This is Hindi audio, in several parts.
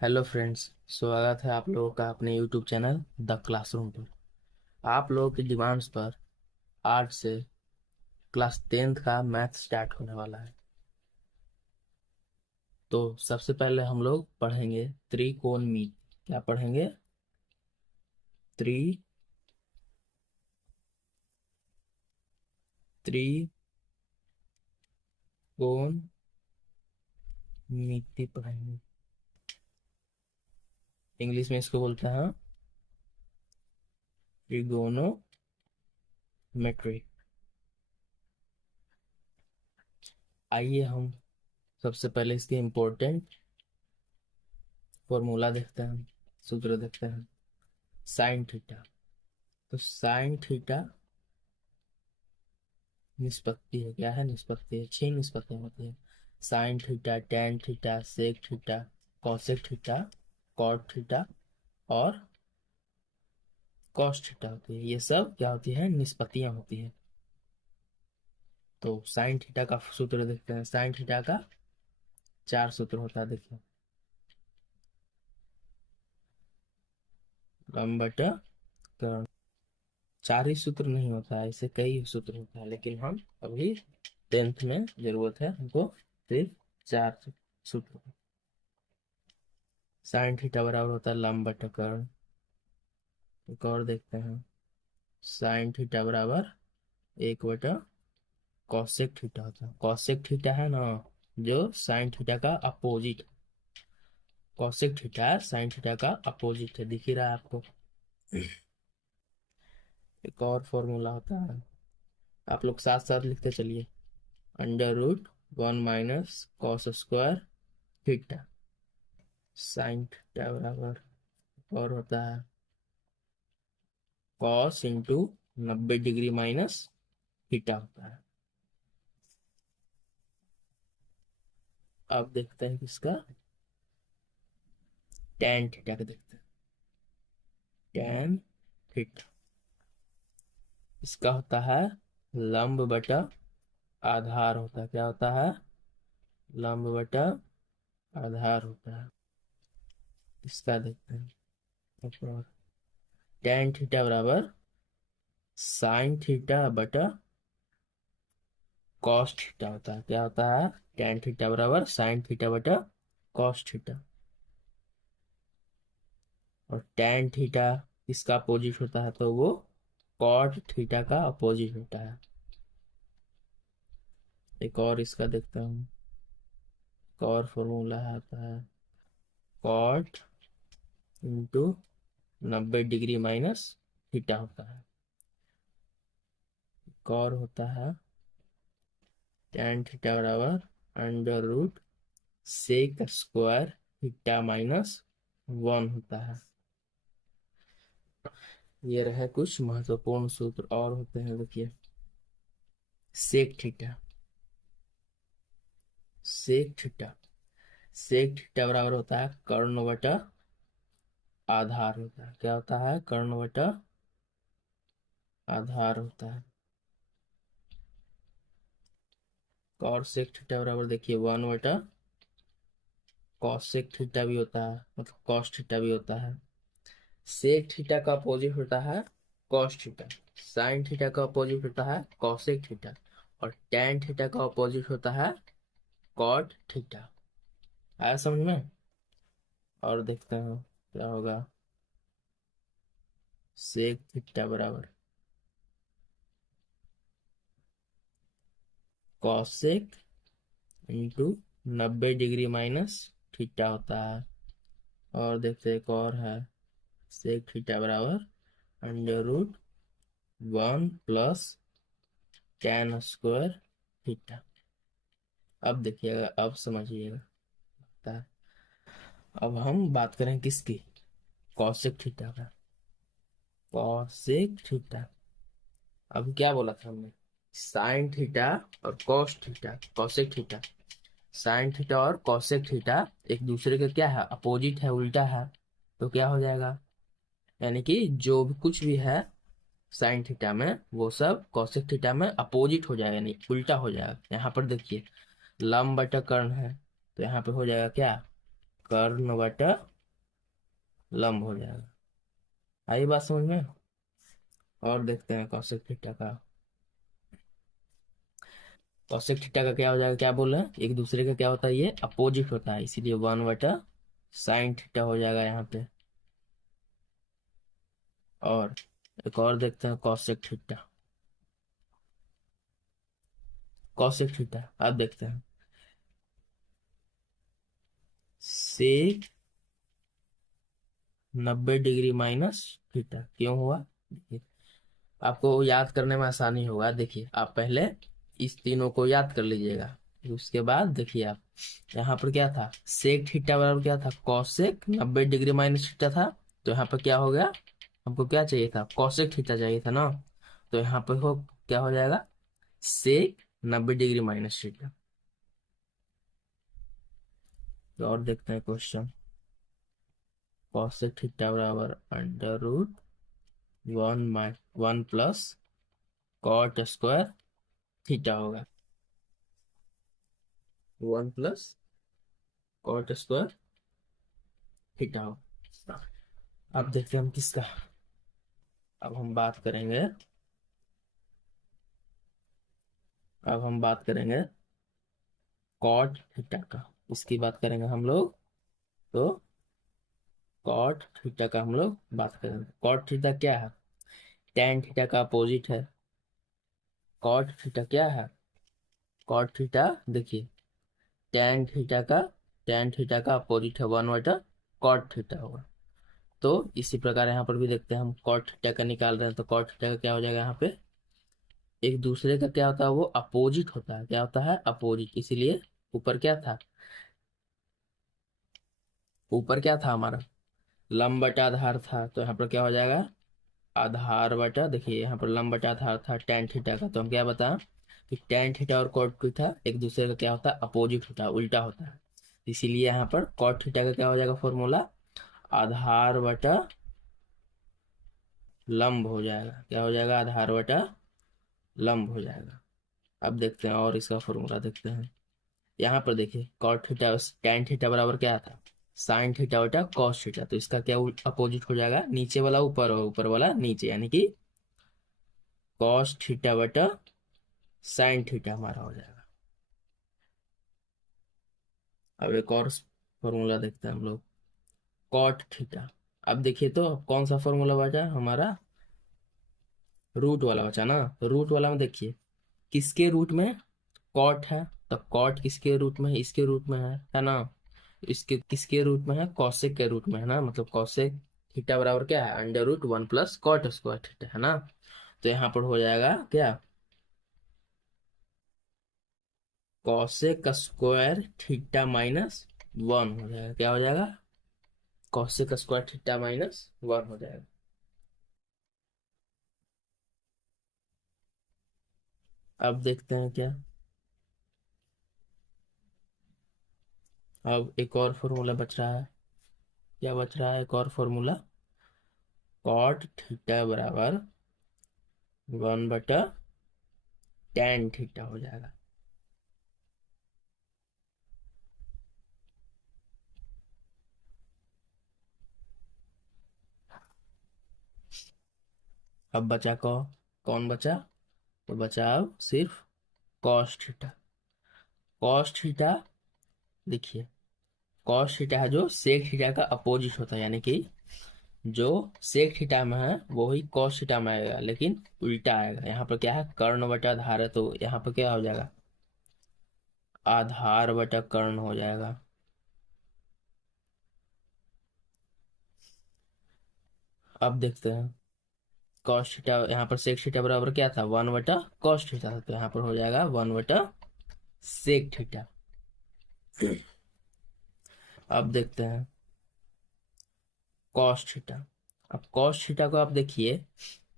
Hello friends. स्वागत है आप लोगों का अपने यूट्यूब चैनल द क्लासरूम पर। आप लोगों की डिमांड्स पर आज से क्लास 10th का मैथ स्टार्ट होने वाला है। तो सबसे पहले हम लोग पढ़ेंगे त्रिकोणमिति। क्या पढ़ेंगे? त्रि त्रिकोणमिति पढ़ेंगे। इंग्लिश में इसको बोलते हैं ट्रिगोनोमेट्री। आइए हम सबसे पहले इसके इम्पोर्टेंट फॉर्मूला देखते हैं, सूत्र देखते हैं। Sine theta. तो साइन थीटा निष्पत्ति है। क्या है? निष्पत्ति है। 6 निष्पत्तियां होती है। Sine theta, tan theta, sec theta, cosec theta, cot theta और कॉस थीटा होती है। ये सब क्या होती है? निष्पत्तियां होती है। तो साइन थीटा का सूत्र देखते हैं। साइन थीटा का 4 सूत्र होता है। देखिए, लंब बटा कर्ण। 4 ही सूत्र नहीं होता है, ऐसे कई सूत्र होता है, लेकिन हम अभी 10th में जरूरत है हमको सिर्फ 4 सूत्र। साइन थीटा बराबर होता है लंब बटा कर्ण। एक और देखते हैं। साइन थीटा बराबर 1 बटा कॉसेक थीटा होता है। कॉसेक थीटा है ना, जो साइन थीटा का opposite. Cosec theta sine theta का अपोजिट है, दिख ही रहा है आपको। एक और फॉर्मूला होता है, आप लोग साथ साथ लिखते चलिए। √1 - cos² थीटा। साइन थीटा बराबर और होता है cos into 90 degree minus theta होता है। अब देखते हैं किसका, टेन थीटा का देखते हैं। टेन थीटा इसका होता है लंब बटा आधार होता है। क्या होता है? लंब बटा आधार होता है। इसका देखते हैं। टेन थीटा बराबर साइन थीटा बटा कॉस थीटा होता है। क्या होता है? टेन थीटा बराबर साइन थीटा बटा कॉस थीटा। और टेन थीटा इसका अपोजिट होता है, तो वो कॉट थीटा का अपोजिट होता है। एक और इसका देखता हूँ। एक और फॉर्मूला आता है cot into 90 degree minus theta होता है। एक और होता है टेन थीटा बराबर √sec² थीटा माइनस 1 होता है। ये रहे कुछ महत्वपूर्ण सूत्र और होते हैं। देखिए, sec theta. Sec theta sec theta बराबर होता है कर्ण बटा आधार होता है। क्या होता है? कर्ण बटा आधार होता है। कॉस सेक थीटा बराबर देखिए 1 बटा कॉस सेक थीटा भी होता है, मतलब कॉस थीटा भी होता है। सेक थीटा का अपोजिट होता है कॉस थीटा। साइन थीटा का अपोजिट होता है कॉसेक थीटा। और टेन थीटा का अपोजिट होता है कॉट थीटा। आया समझ में? और देखते हैं क्या होगा। सेक थीटा बराबर cosec into 90 degree minus theta होता है। और देखते हैं, एक और है सेक थीटा बराबर √1 प्लस tan² थीटा। अब देखिएगा, अब समझिएगा। अब हम बात करें किसकी? कॉसेक थीटा का। Cosec theta. अब क्या बोला था हमने? साइन थीटा और cos theta, cosec theta. Sine theta और कॉसेक थीटा एक दूसरे के क्या है? अपोजिट है, उल्टा है। तो क्या हो जाएगा? यानी कि जो भी कुछ भी है साइन थीटा में, वो सब कॉसेक थीटा में अपोजिट हो जाएगा, यानी उल्टा हो जाएगा। यहाँ पर देखिए, लंब बटा कर्ण है, तो यहाँ पे हो जाएगा क्या? कर्ण बटा लंब हो जाएगा। आई बात समझ में। और देखते हैं कौशिक थीटा का। कौशिक थीटा का क्या हो जाएगा, क्या बोल रहे हैं, एक दूसरे का क्या होता है, ये अपोजिट होता है, इसीलिए 1/sin थीटा हो जाएगा यहाँ पे। और एक और देखते हैं कौशिक थीटा। कौशिक थीटा अब देखते हैं, सेक 90 डिग्री माइनस थीटा क्यों हुआ। देखिए आपको याद करने में आसानी होगा। देखिए आप पहले इस तीनों को याद कर लीजिएगा, फिर उसके बाद देखिए आप यहाँ पर क्या था, सेक थीटा बराबर क्या था, कॉसेक 90 डिग्री माइनस थीटा था। तो यहाँ पर क्या हो गया, हमको क्या चाहिए था, कॉसेक थीटा चाहिए था ना। तो यहाँ पर हो क्या हो जाएगा, सेक 90 डिग्री माइनस थीटा। तो और देखते हैं क्वेश्चन। कॉसेक थीटा बराबर under root 1 plus cot square theta होगा। 1 प्लस कॉट स्क्वायर थीटा होगा। अब देखते हैं हम किसका। अब हम बात करेंगे, अब हम बात करेंगे कॉट थीटा का। इसकी बात करेंगे हम लोग। तो कॉट थीटा का हम लोग बात करेंगे। कॉट थीटा क्या है, टेन थीटा का अपोजिट है। कॉट थीटा क्या है, कॉट थीटा देखिए टेन थीटा का अपोजिट है 1/, कॉट थीटा होगा। तो इसी प्रकार यहाँ पर भी देखते हैं हम, कॉट थीटा का निकाल रहे हैं, तो कॉट थीटा का क्या हो जाएगा, यहाँ पे एक दूसरे का क्या होता है, वो अपोजिट होता है, क्या होता है अपोजिट, इसीलिए ऊपर क्या था, ऊपर क्या था हमारा लंब बटा आधार था। तो यहाँ पर क्या हो जाएगा, आधार बटा, देखिए यहाँ पर लंब बटा आधार था टेन थीटा का। तो हम क्या बताएं कि टेन थीटा और कॉट थीटा एक दूसरे का क्या होता है, अपोजिट होता है, उल्टा होता है। इसीलिए यहाँ पर कॉट थीटा का क्या हो जाएगा फॉर्मूला, आधार बटा लंब हो जाएगा। क्या हो जाएगा, आधार बटा लंब हो जाएगा। अब देखते हैं और इसका फॉर्मूला देखते हैं। यहाँ पर देखिए कॉट थीटा टेन थीटा बराबर क्या था, साइन थीटा बटा कॉस थीटा। तो इसका क्या अपोजिट हो जाएगा, नीचे वाला ऊपर और ऊपर वाला नीचे, यानी कि कॉस थीटा बटा साइन थीटा हमारा हो जाएगा। अब एक और फॉर्मूला देखते हैं हम लोग, कॉट थीटा। अब देखिए तो कौन सा फॉर्मूला बचा हमारा, रूट वाला बचा ना। तो रूट वाला में देखिए किसके रूट में कॉट है, तो कॉट किसके रूट में है, इसके रूट में है ना। इसके किसके रूट में है, कॉसेक के रूट में है ना, मतलब कॉसेक थीटा बराबर क्या है, under root 1 plus cot square theta है ना। तो यहाँ पर हो जाएगा क्या, कॉसेक स्क्वायर थीटा माइनस 1 हो जाएगा। क्या हो जाएगा, कॉसेक स्क्वायर थीटा माइनस 1 हो जाएगा। अब देखते हैं क्या, अब एक और फॉर्मूला बच रहा है। क्या बच रहा है, एक और फॉर्मूला, कॉट थीटा बराबर 1/tan थीटा हो जाएगा। अब बचा कौन बचा, तो बचा अब सिर्फ कॉस थीटा। कॉस थीटा देखिए, कॉस थीटा है जो सेक थीटा का अपोजिट होता है, यानी कि जो सेक थीटा में है वो ही कॉस थीटा में आएगा, लेकिन उल्टा आएगा। यहाँ पर क्या है, कर्ण बटा आधार है, तो यहाँ पर क्या हो जाएगा, आधार बटा कर्ण हो जाएगा। अब देखते हैं कॉस थीटा, यहाँ पर सेक थीटा बराबर क्या था, 1/cos थीटा था। तो यहाँ पर हो जाएगा 1/sec थीटा। अब देखते हैं कॉस थीटा। अब कॉस थीटा को आप देखिए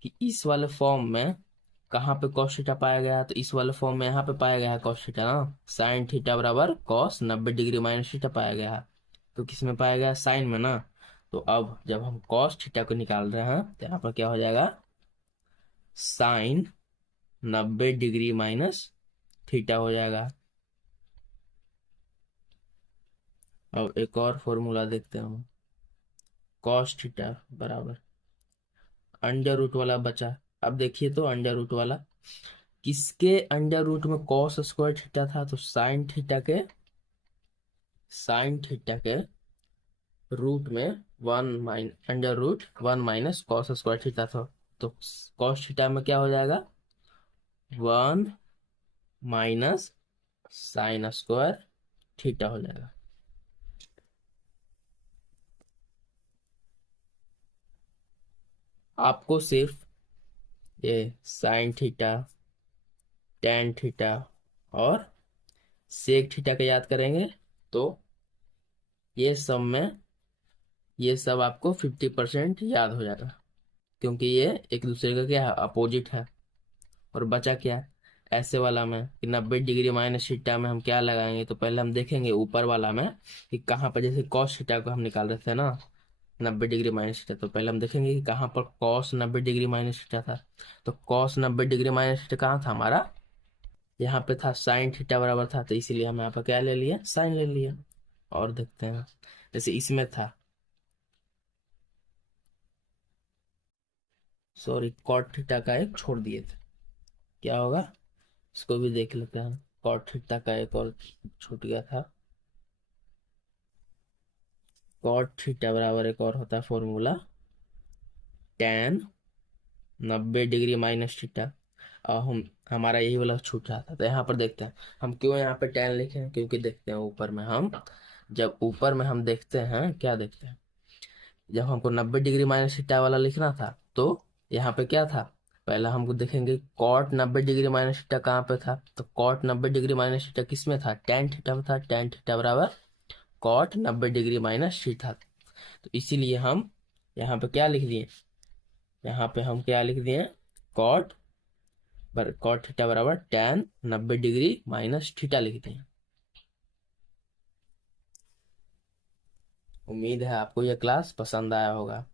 कि इस वाले फॉर्म में कहाँ पे कॉस थीटा पाया गया है, तो इस वाले फॉर्म में यहाँ पे पाया गया है कॉस थीटा ना। साइन थीटा बराबर कॉस 90 डिग्री माइनस थीटा पाया गया है। तो किस में पाया गया है, साइन में ना। तो अब जब हम कॉस थीटा को निकाल रहे हैं तो यहाँ पर क्या हो जाएगा, साइन 90 डिग्री माइनस थीटा हो जाएगा। अब एक और फॉर्मूला देखते हैं हम। कॉस थीटा बराबर अंडर रूट वाला बचा। अब देखिए तो अंडर रूट वाला किसके अंडर रूट में कॉस स्क्वायर थीटा था, तो साइन थीटा के रूट में one minus under root one minus cos square theta था। तो कॉस थीटा में क्या हो जाएगा, one minus sine square theta हो जाएगा। आपको सिर्फ ये साइन थीटा, टेन थीटा और सेक थीटा का याद करेंगे तो ये सब में ये सब आपको 50% याद हो जाएगा, क्योंकि ये एक दूसरे का क्या है, अपोजिट है। और बचा क्या, ऐसे वाला में कि 90 डिग्री माइनस थीटा में हम क्या लगाएंगे, तो पहले हम देखेंगे ऊपर वाला में कि कहाँ पर, जैसे कॉस थीटा को हम निकाल रहे थे ना 90 डिग्री माइनस थीटा, तो पहले हम देखेंगे कि कहाँ पर कॉस 90 डिग्री माइनस थीटा था। तो कॉस 90 डिग्री माइनस थीटा कहाँ था हमारा, यहाँ पे था साइन थीटा बराबर था, तो इसीलिए हम यहाँ पर क्या ले लिए, साइन ले लिया। और देखते हैं, जैसे इसमें था, सॉरी कॉट थीटा का एक छोड़ दिए थे, क्या होगा इसको भी देख लेते हैं। कॉट थीटा का एक और छूट गया था। कॉट थीटा बराबर एक और होता है formula, ten 90 degree minus theta. और हम हमारा यही वाला छूट रहा था, तो यहाँ पर देखते हैं हम क्यों यहाँ पे टेन लिखे हैं, क्योंकि देखते हैं ऊपर में हम, जब ऊपर में हम देखते हैं क्या देखते हैं, जब हमको 90 डिग्री माइनस थीटा वाला लिखना था तो यहाँ पे क्या था, पहला हमको देखेंगे कॉट 90 डिग्री माइनस थीटा कहाँ पे था, तो कॉट 90 डिग्री माइनस थीटा किस में था, टेन थीटा में था। टेन थीटा बराबर कॉट 90 डिग्री माइनस थीटा। तो इसीलिए हम यहाँ पे क्या लिख दिए, यहाँ पे हम क्या लिख दिए, कॉट कॉट थीटा बराबर टेन 90 डिग्री माइनस थीटा लिख दिए। उम्मीद है आपको यह क्लास पसंद आया होगा।